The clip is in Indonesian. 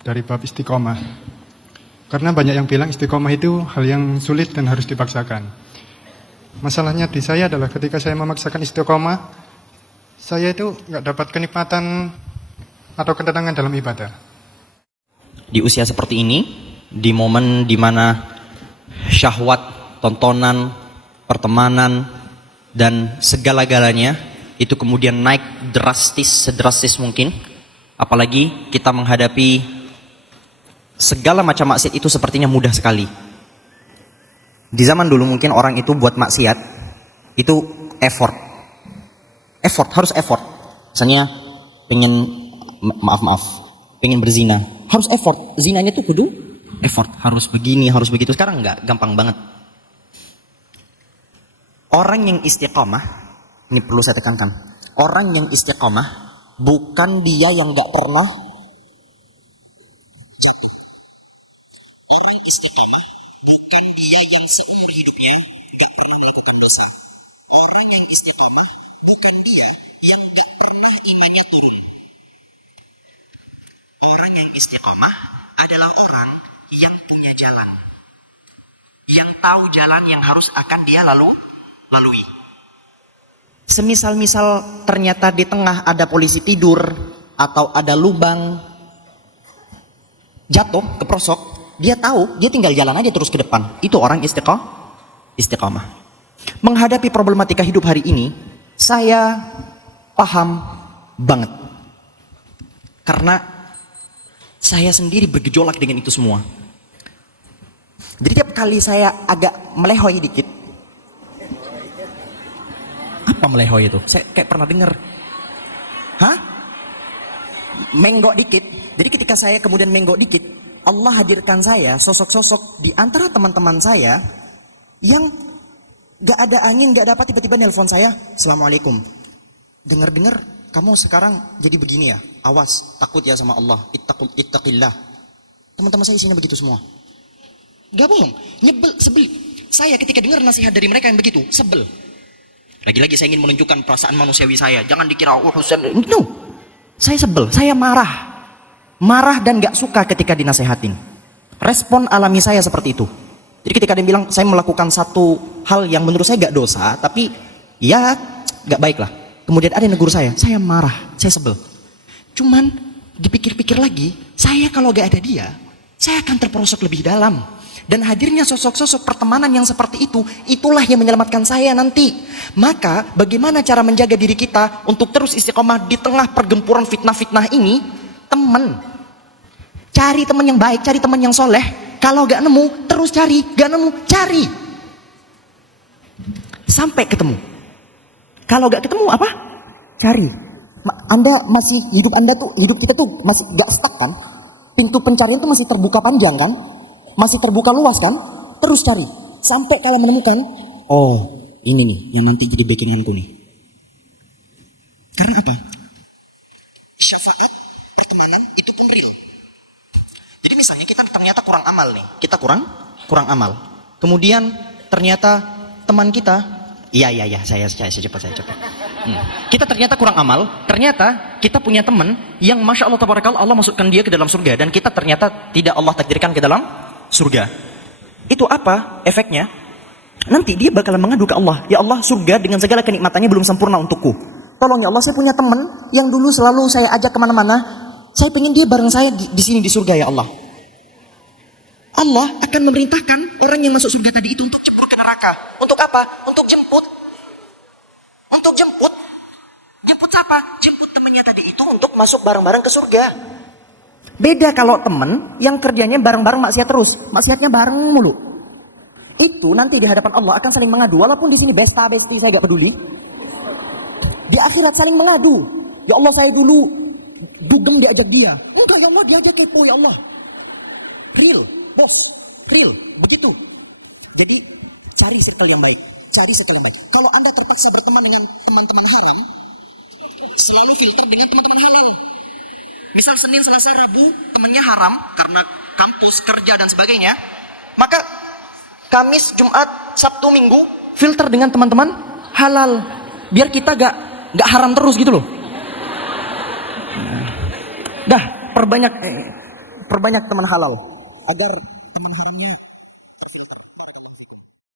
dari bab istiqomah. Karena banyak yang bilang istiqomah itu hal yang sulit dan harus dipaksakan. Masalahnya di saya adalah ketika saya memaksakan istiqomah, saya itu nggak dapat kenikmatan atau ketenangan dalam ibadah. Di usia seperti ini, di momen dimana syahwat, tontonan, pertemanan, dan segala-galanya itu kemudian naik sedrastis mungkin, apalagi kita menghadapi segala macam maksiat itu sepertinya mudah sekali. Di zaman dulu mungkin orang itu buat maksiat itu effort, harus effort. Misalnya pengen pengen berzina, harus effort. Zinanya tuh kudu effort, harus begini, harus begitu. Sekarang enggak, gampang banget. Orang yang istiqomah, ini perlu saya tekankan, orang yang istiqomah bukan dia yang enggak pernah jatuh. Orang istiqomah bukan dia yang seumur hidupnya enggak pernah melakukan dosa. Orang yang istiqomah bukan dia yang enggak pernah imannya turun. Orang yang istiqomah adalah orang yang punya jalan, yang tahu jalan yang harus akan dia lalui. Semisal ternyata di tengah ada polisi tidur atau ada lubang, jatuh, keprosok, dia tahu, dia tinggal jalan aja terus ke depan. Itu orang istiqomah. Menghadapi problematika hidup hari ini, saya paham banget. Karena saya sendiri bergejolak dengan itu semua. Jadi tiap kali saya agak melehoi dikit. Apa melehoi itu? Saya kayak pernah dengar. Hah? Menggok dikit. Jadi ketika saya kemudian menggok dikit, Allah hadirkan saya sosok-sosok di antara teman-teman saya yang gak ada angin, gak ada apa, tiba-tiba nelpon saya, Assalamualaikum. Dengar-dengar kamu sekarang jadi begini ya? Awas, takut ya sama Allah. Ittaqillah. Teman-teman saya isinya begitu semua. Gak bohong, nyebel, sebel. Saya ketika dengar nasihat dari mereka yang begitu, sebel. Lagi-lagi saya ingin menunjukkan perasaan manusiawi saya. Jangan dikira, Husain. No. Saya sebel, saya marah. Marah dan gak suka ketika dinasehatin. Respon alami saya seperti itu. Jadi ketika dia bilang, saya melakukan satu hal yang menurut saya gak dosa, tapi ya gak baik lah. Kemudian ada yang negur saya marah, saya sebel. Cuman dipikir-pikir lagi, saya kalau gak ada dia, saya akan terperosok lebih dalam. Dan hadirnya sosok-sosok pertemanan yang seperti itu, itulah yang menyelamatkan saya nanti. Maka bagaimana cara menjaga diri kita untuk terus istiqomah di tengah pergempuran fitnah-fitnah ini? Teman. Cari teman yang baik, cari teman yang soleh. Kalau gak nemu, terus cari. Gak nemu, cari. Sampai ketemu. Kalau gak ketemu apa? Cari. Anda masih, hidup kita tuh masih gak stuck kan? Pintu pencarian tuh masih terbuka panjang kan? Masih terbuka luas kan? Terus cari. Sampai kalau menemukan, oh ini nih yang nanti jadi backinganku nih. Karena apa? Syafaat pertemanan itu pun real. Jadi misalnya kita ternyata kurang amal nih. Kita kurang amal. Kemudian ternyata teman kita, iya, saya cepat. Kita ternyata kurang amal, ternyata kita punya teman yang Masya Allah tabarakallah, Allah masukkan dia ke dalam surga, dan kita ternyata tidak Allah takdirkan ke dalam surga. Itu apa efeknya? Nanti dia bakalan mengadu ke Allah, ya Allah, surga dengan segala kenikmatannya belum sempurna untukku. Tolong ya Allah, saya punya teman yang dulu selalu saya ajak kemana-mana, saya pengen dia bareng saya di sini di surga ya Allah. Allah akan memerintahkan orang yang masuk surga tadi itu untuk cebur ke neraka. Untuk apa? Untuk jemput. Jemput siapa? Jemput temannya tadi itu untuk masuk bareng-bareng ke surga. Beda kalau temen yang kerjanya bareng-bareng maksiat terus, maksiatnya bareng mulu. Itu nanti di hadapan Allah akan saling mengadu. Walaupun di sini besti saya gak peduli. Di akhirat saling mengadu. Ya Allah, saya dulu dugem diajak dia. Enggak ya Allah, diajak kepo ya Allah. Real, bos, real, begitu. Jadi cari circle yang baik. Kalau Anda terpaksa berteman dengan teman-teman haram, selalu filter dengan teman-teman halal. Misal Senin, Selasa, Rabu temannya haram karena kampus, kerja dan sebagainya, maka Kamis, Jumat, Sabtu, Minggu filter dengan teman-teman halal, biar kita gak haram terus gitu loh. Dah perbanyak perbanyak teman halal agar teman haramnya